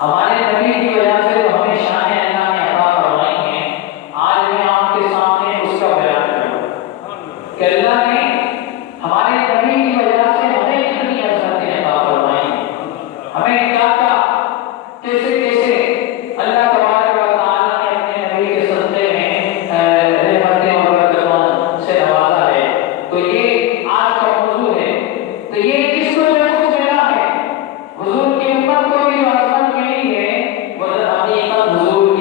ہمارے نبی کی وجہ سے تو ہمیں شانیں اللہ نے عطا فرمائی ہیں. آج میں آپ کے سامنے اس کا بیان کروں کہ اللہ نے ہمارے نبی کی وجہ سے ہمیں کتنی عزتیں عطا فرمائی ہیں. ہمیں کیا کیا کیسے کیسے اللہ تبارک و تعالیٰ نے اپنے نبی کے صدقے میں رحمتیں اور برکتوں سے نوازا ہے. تو یہ آج کا موضوع ہے. تو یہ کس کو جو کچھ ملا ہے، حضور کی امت کو بھی جو عظمت ملی ہے وہ حقیقت حضور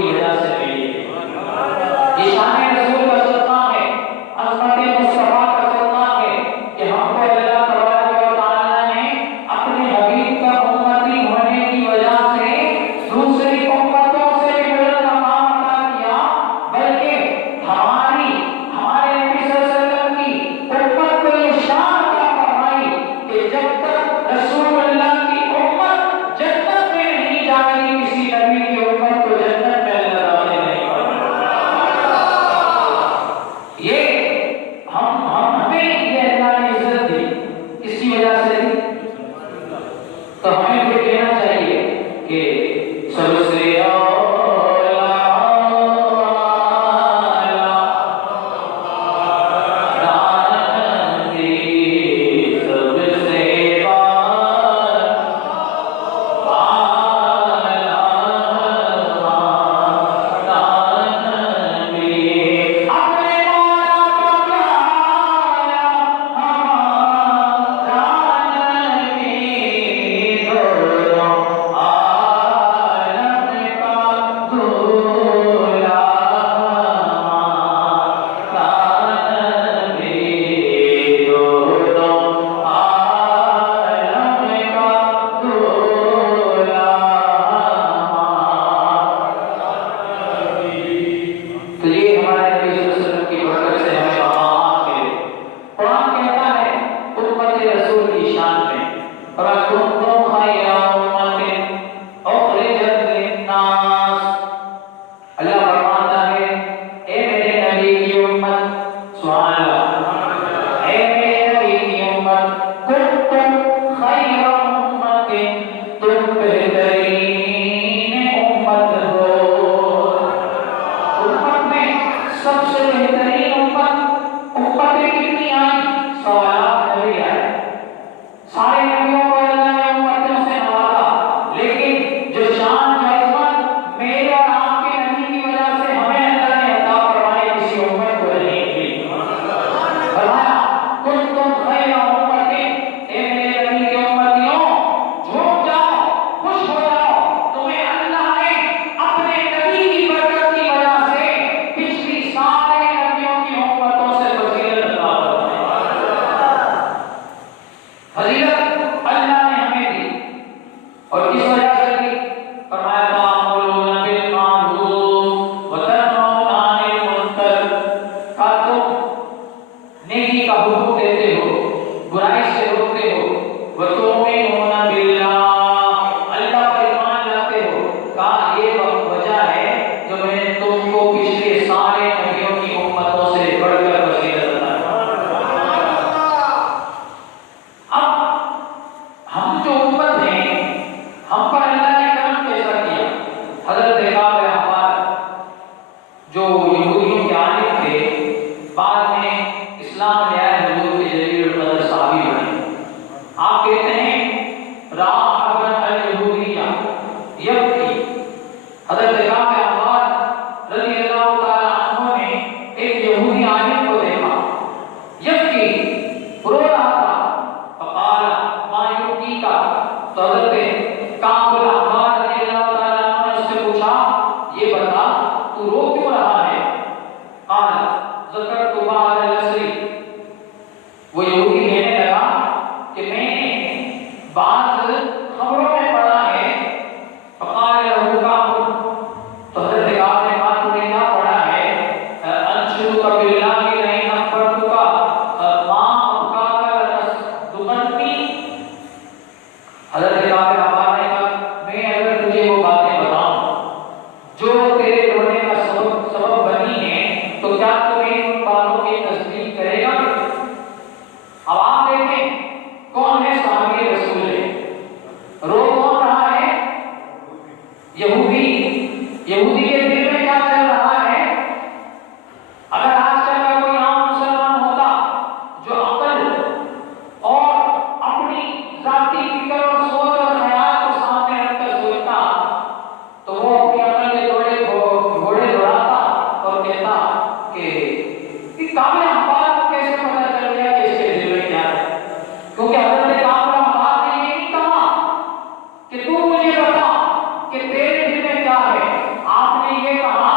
یہودی کے دل میں کیا چل رہا ہے؟ اگر آج کل کا کوئی عام مسلمان ہوتا جو عقل اور اپنی ذاتی فکر اور سوچ اور خیال کو سامنے رکھ کر سوچتا تو وہ اپنی عقل کے گھوڑے دوڑاتا اور کہتا کہ کامل احوال کو کیسے پتہ چل گیا کہ اس کے دل میں کیا ہے؟ کیونکہ حضرت کامل احوال نے یہ نہیں کہا کہ تو مجھے بتا کہ تیرے دل میں کیا ہے. آپ نے یہ کہا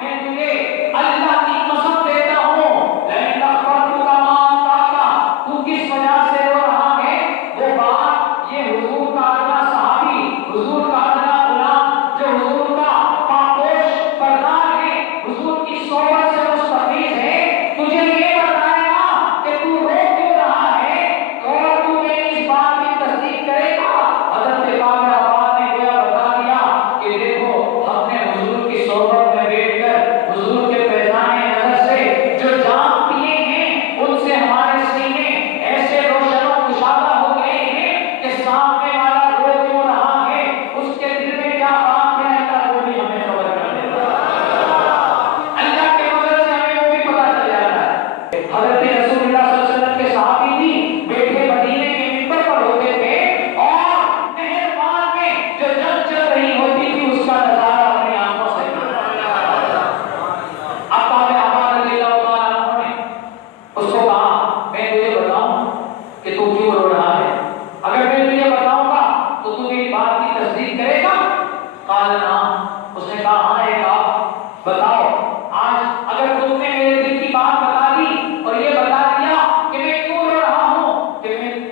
میں تجھے اللہ کی قسم دیتا ہوں لئن اخبرتک ما انفعک، تو کس وجہ سے رو رہا ہے وہ بات یہ حضور کا ادنا صحابی، حضور کا ادنا غلام جو حضور کا پاپوش پردار ہے، حضور کی صحبت سے مستفیض ہے، تجھے یہ بتائے گا کہ تو رو کیوں رہا ہے اور تو میری اس بات کی تصدیق کرے گا. حضرت کامل احوال نے گویا بتا دیا کہ دیکھو ہم نے حضور کی صحبت میں بیٹھ کر حضور کے فیضان نظر سے جو جام پیے ہیں ان سے ہمارے سینے ایسے روشن و کشادہ ہو گئے ہیں کہ سامنے والا رو کیوں رہا ہے، اس کے دل میں کیا بات ہے، اللہ وہ بھی ہمیں خبر کر دیتا ہے. اللہ کے فضل سے ہمیں وہ بھی پتہ چل جاتا ہے. حضرت رسول اللہ صلی اللہ علیہ وسلم کے صحابی بھی بیٹھے مدینے کے منبر پر ہوتے تھے اور نہر پار میں جو جنگ چل رہی ہوتی تھی اس کا نظارہ اپنی آنکھوں سے اب کامل احوال رضی اللہ تعالیٰ عنہ نے اس کو کہا میں تجھے بتاؤں کہ تو کیوں رو رہا ہے، اگر میں تجھے بتاؤں گا تو تو میری بات کی تصدیق کرے گا؟ قال نعم. اس نے کہا ہاں ایک آپ بتاؤ، آج اگر تم نے میرے دل کی بات بتا دی اور یہ بتا دیا کہ میں کیوں رو رہا ہوں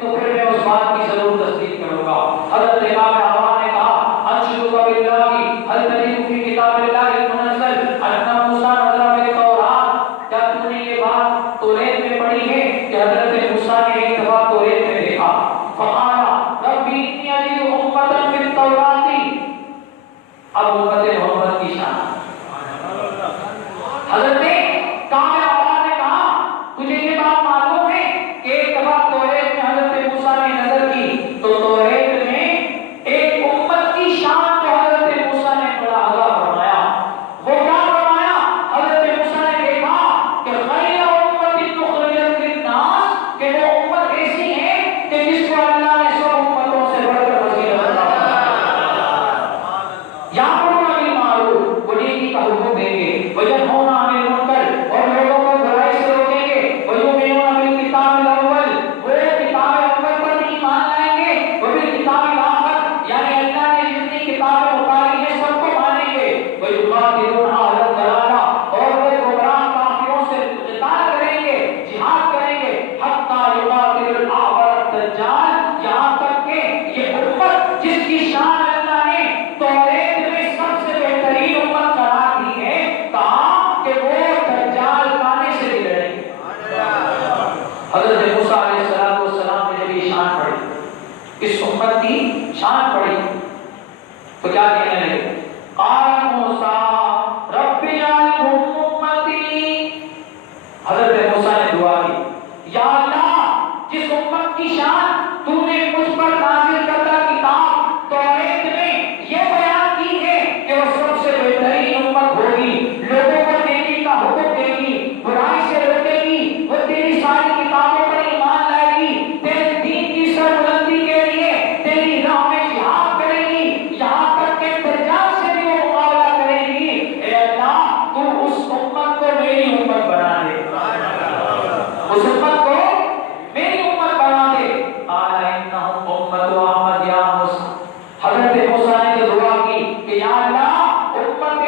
تو پھر میں اس بات کی ضرور تصدیق کروں گا. حضرت کامل احوال نے کہا انشدک باللہ هل تجد فی کتاب اللہ المنزل ان موسیٰ نظر بالتوراۃ، کیا تم نے یہ بات توریت میں پڑھی ہے کہ حضرت موسیٰ نے ایک دفعہ توریت میں دیکھا فقال ربی انی اجد امة فی التوراۃ. اب امت محمد کی شان حضرت کامل احوال نے کہا تجھے یہ بات معلوم ہے کہ ایک دفعہ توریت میں حضرت موسیٰ نے نظر کی تو توریت میں ایک امت کی شان کو حضرت موسیٰ نے ملاحظہ فرمایا. وہ کیا فرمایا؟ حضرت موسیٰ نے دیکھا کہ خیر امت اخرجت للناس، کہ وہ امت ایسی ہے کہ جس کو اللہ نے سب امتوں سے بڑھ کر فضیلت عطا فرمائی. یامرون بالمعروف، وہ نیکی کا حکم دیں گے، وینہون عن المنکر، اور لوگوں کو برائی سے روکیں گے، ویؤمنون بالکتاب الاول، وہ کتاب اول پر ایمان لائیں گے، وبالکتاب الاخر، یعنی اللہ نے جتنی کتابیں اتاری ہیں سب کو مانیں گے، ویقاتلون اہل الضلالہ، اور وہ گمراہ کافروں سے قتال کریں گے، جہاد کریں گے، حتی یقاتل الاعور الدجال، یہاں تک کہ یہ امت جس کی شان اللہ نے توریت میں سب سے بہترین امت قرار دی ہے، کہا کہ وہ دجال کانے سے بھی لڑیں گے. حضرت موسیٰ علیہ السلام نے جب یہ شان پڑھی، اس امت کی شان پڑھی تو کیا کہنے لگے؟ قال موسیٰ رب اجعلہم امتی. حضرت موسیٰ نے دعا کی یا اللہ جس امت کی شان تو نے مجھ پر نازل کردہ کتاب توریت میں یہ بیان کی ہے کہ وہ سب سے بہترین امت ہوگی، لوگوں کو نیکی کا حکم دے گی، برائی سے روکے گی، وہ تیری ساری کتابوں پر ایمان لائے گی، تیرے دین کی سربلندی کے لیے تیری راہ میں جہاد کرے گی، یہاں تک کہ دجال سے بھی وہ مقابلہ کرے گی. اے اللہ تو اس امت کو میری امت بنا دے، اس امت کو میری امت بنا دے. قال انہم امت احمد یا موسیٰ. حضرت موسیٰ نے تو دعا کی کہ یا اللہ امت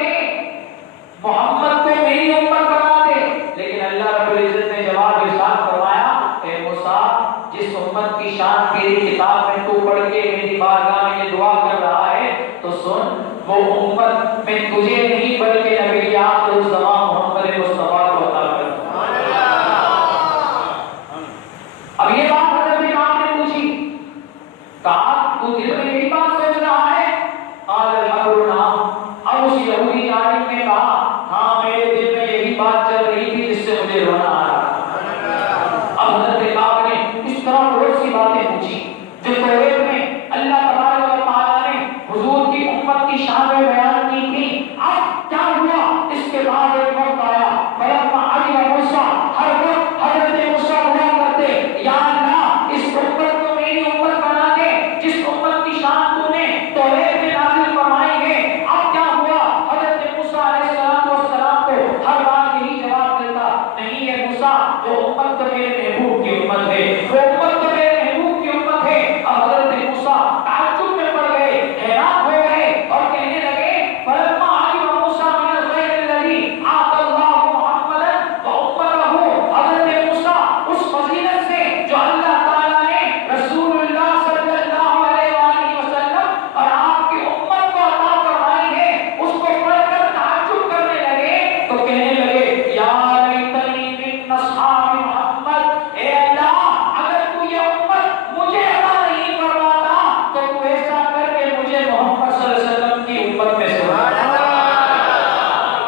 محمد کو میری امت بنا دے، لیکن اللہ رب العزت نے جواب ارشاد فرمایا اے موسیٰ جس امت کی شان تیری کتاب میں تو پڑھ کے میری بارگاہ میں یہ دعا کر رہا ہے تو سن، وہ امت میں تجھے نہیں بلکہ نبی آخر الزمان محمد مصطفیٰ کو عطا کر. اب یہ بات حضرت امام نے پوچھی، کہا تو دل میں یہی بات سوچ رہا ہے؟ قال الحبر نعم. اب اس یہودی عالم نے کہا ہاں میرے دل میں یہی بات چل رہی تھی جس سے مجھے رونا آ رہا. اب حضرت امام نے اس طرح بہت سی باتیں پوچھی جو توریت میں اللہ تبارک و تعالیٰ نے حضور کی حکمت کی شان میں بیان کی تھی. اب کیا ہوا؟ اس کے بعد ایک وقت آیا